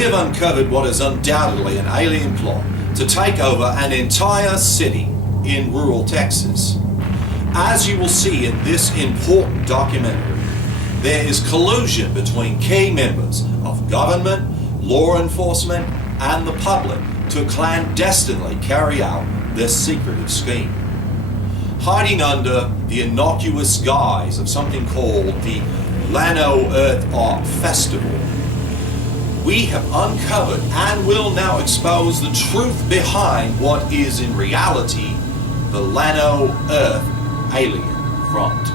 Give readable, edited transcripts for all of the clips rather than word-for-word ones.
we have uncovered what is undoubtedly an alien plot to take over an entire city in rural Texas. As you will see in this important documentary, there is collusion between key members of government, law enforcement, and the public to clandestinely carry out this secretive scheme. Hiding under the innocuous guise of something called the Llano Earth Art Festival, we have uncovered and will now expose the truth behind what is in reality the Llano Earth alien front.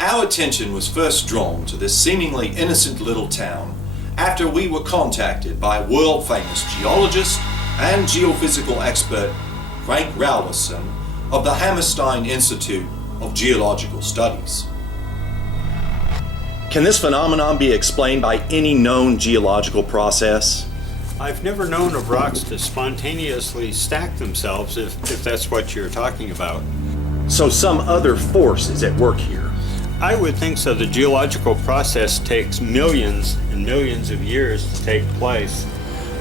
Our attention was first drawn to this seemingly innocent little town after we were contacted by world-famous geologist and geophysical expert Frank Rowlerson of the Hammerstein Institute of Geological Studies. Can this phenomenon be explained by any known geological process? I've never known of rocks to spontaneously stack themselves, if that's what you're talking about. So some other force is at work here. I would think so. The geological process takes millions and millions of years to take place.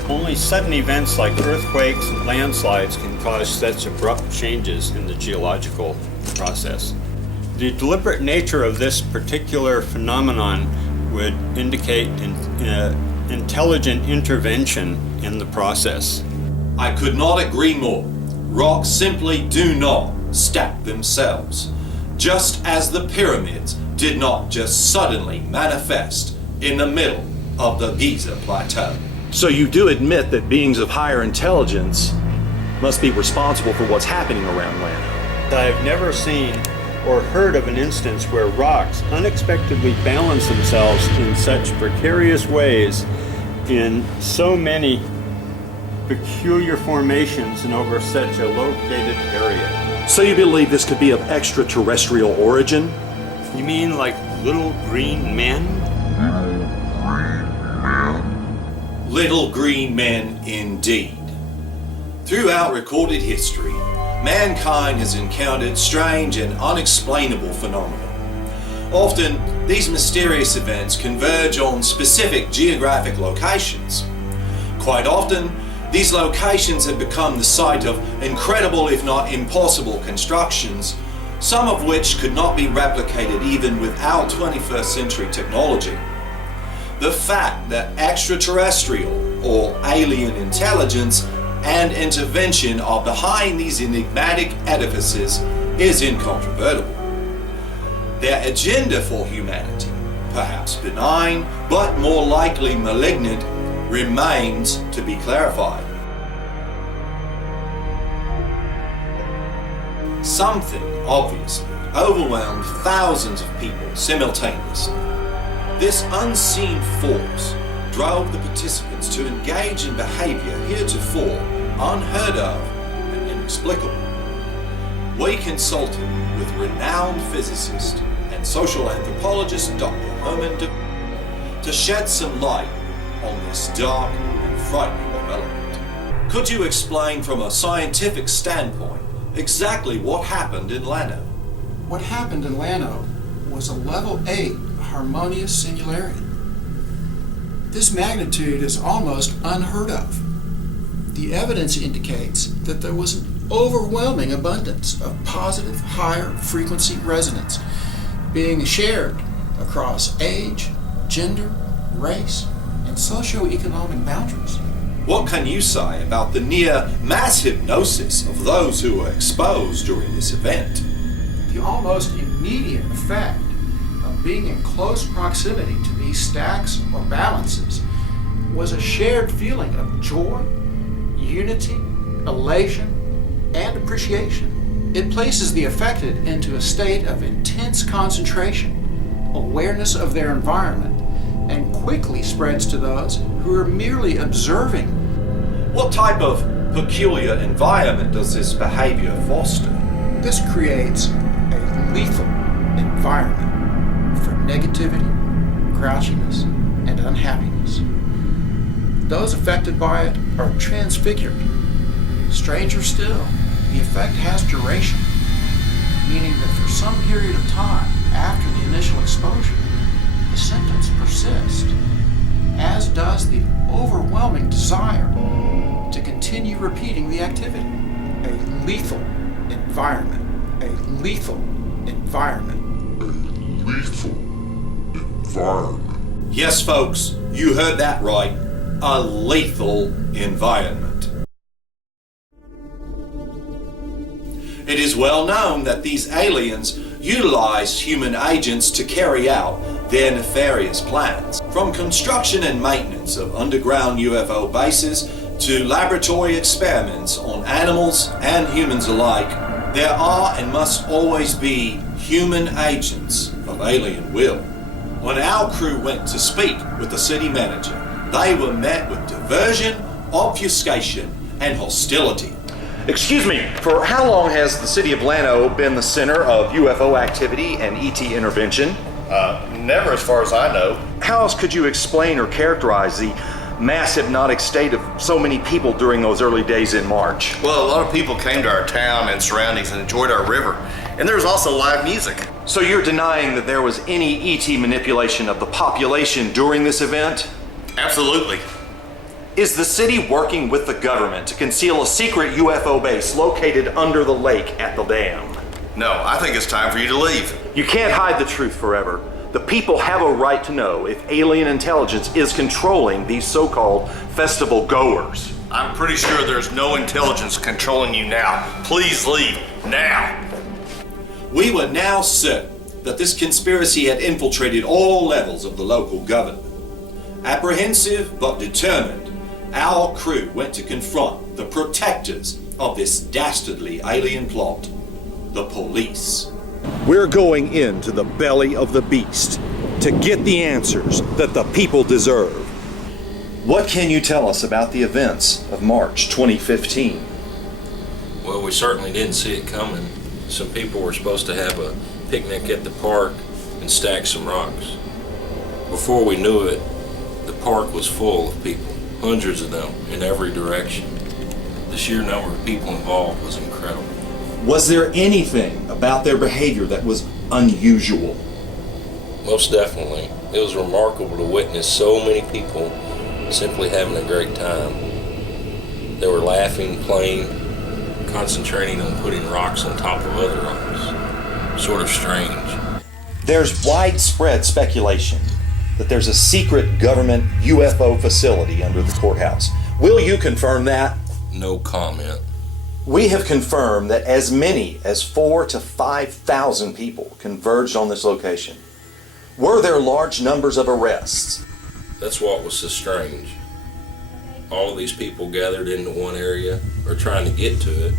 Only sudden events like earthquakes and landslides can cause such abrupt changes in the geological process. The deliberate nature of this particular phenomenon would indicate intelligent intervention in the process. I could not agree more. Rocks simply do not stack themselves, just as the pyramids did not just suddenly manifest in the middle of the Giza Plateau. So you do admit that beings of higher intelligence must be responsible for what's happening around Llano. I've never seen or heard of an instance where rocks unexpectedly balance themselves in such precarious ways in so many peculiar formations and over such a located area. So you believe this could be of extraterrestrial origin? You mean like little green men? Little green men indeed. Throughout recorded history, mankind has encountered strange and unexplainable phenomena. Often, these mysterious events converge on specific geographic locations. Quite often, these locations have become the site of incredible, if not impossible, constructions, some of which could not be replicated even without 21st century technology. The fact that extraterrestrial or alien intelligence and intervention are behind these enigmatic edifices is incontrovertible. Their agenda for humanity, perhaps benign but more likely malignant, remains to be clarified. Something obviously overwhelmed thousands of people simultaneously. This unseen force drove the participants to engage in behavior heretofore unheard of and inexplicable. We consulted with renowned physicist and social anthropologist Dr. Herman to shed some light on this dark and frightening development. Could you explain from a scientific standpoint exactly what happened in Llano? What happened in Llano was a level 8 harmonious singularity. This magnitude is almost unheard of. The evidence indicates that there was an overwhelming abundance of positive higher frequency resonance being shared across age, gender, race, and socioeconomic boundaries. What can you say about the near mass hypnosis of those who were exposed during this event? The almost immediate effect of being in close proximity to these stacks or balances was a shared feeling of joy, unity, elation, and appreciation. It places the affected into a state of intense concentration, awareness of their environment, and quickly spreads to those who are merely observing. What type of peculiar environment does this behavior foster? This creates a lethal environment for negativity, grouchiness, and unhappiness. Those affected by it are transfigured, Stranger still, the effect has duration, meaning that for some period of time after the initial exposure, the symptoms persist, as does the overwhelming desire to continue repeating the activity. A lethal environment. A lethal environment. A lethal environment. Yes, folks, you heard that right. A lethal environment. It is well known that these aliens utilized human agents to carry out their nefarious plans. From construction and maintenance of underground UFO bases to laboratory experiments on animals and humans alike, there are and must always be human agents of alien will. When our crew went to speak with the city manager, they were met with diversion, obfuscation, and hostility. Excuse me, for how long has the city of Llano been the center of UFO activity and ET intervention? Never as far as I know. How else could you explain or characterize the mass hypnotic state of so many people during those early days in March? Well, a lot of people came to our town and surroundings and enjoyed our river. And there was also live music. So you're denying that there was any ET manipulation of the population during this event? Absolutely. Is the city working with the government to conceal a secret UFO base located under the lake at the dam? No, I think it's time for you to leave. You can't hide the truth forever. The people have a right to know if alien intelligence is controlling these so-called festival goers. I'm pretty sure there's no intelligence controlling you now. Please leave, now. We were now certain that this conspiracy had infiltrated all levels of the local government. Apprehensive but determined, our crew went to confront the protectors of this dastardly alien plot, the police. We're going into the belly of the beast to get the answers that the people deserve. What can you tell us about the events of March 2015? Well, we certainly didn't see it coming. Some people were supposed to have a picnic at the park and stack some rocks. Before we knew it, the park was full of people, hundreds of them in every direction. The sheer number of people involved was incredible. Was there anything about their behavior that was unusual? Most definitely. It was remarkable to witness so many people simply having a great time. They were laughing, playing, concentrating on putting rocks on top of other rocks. Sort of strange. There's widespread speculation that there's a secret government UFO facility under the courthouse. Will you confirm that? No comment. We have confirmed that as many as 4,000 to 5,000 people converged on this location. Were there large numbers of arrests? That's what was so strange. All of these people gathered into one area, or trying to get to it,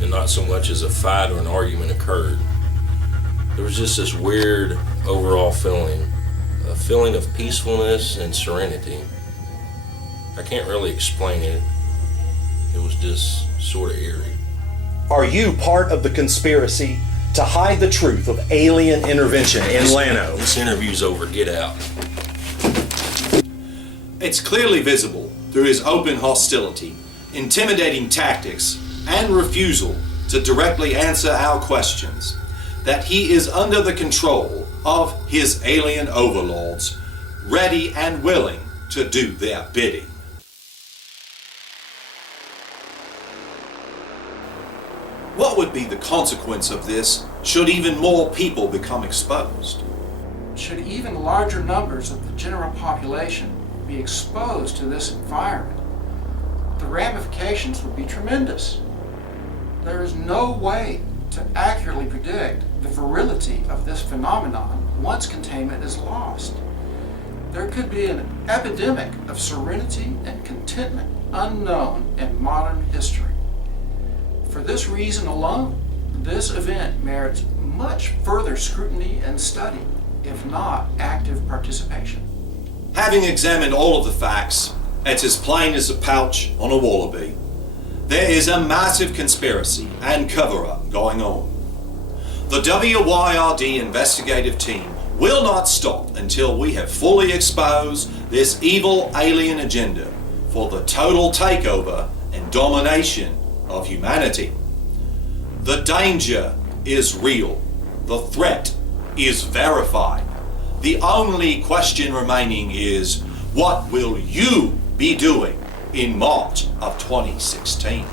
and not so much as a fight or an argument occurred. There was just this weird overall feeling, a feeling of peacefulness and serenity. I can't really explain it. It was just sort of eerie. Are you part of the conspiracy to hide the truth of alien intervention in Llano? This interview's over. Get out. It's clearly visible through his open hostility, intimidating tactics, and refusal to directly answer our questions that he is under the control of his alien overlords, ready and willing to do their bidding. What would be the consequence of this should even more people become exposed? Should even larger numbers of the general population be exposed to this environment, the ramifications would be tremendous. There is no way to accurately predict the virility of this phenomenon once containment is lost. There could be an epidemic of serenity and contentment unknown in modern history. For this reason alone, this event merits much further scrutiny and study, if not active participation. Having examined all of the facts, it's as plain as a pouch on a wallaby. There is a massive conspiracy and cover-up going on. The WYRD investigative team will not stop until we have fully exposed this evil alien agenda for the total takeover and domination of humanity. The danger is real. The threat is verified. The only question remaining is, what will you be doing in March of 2016?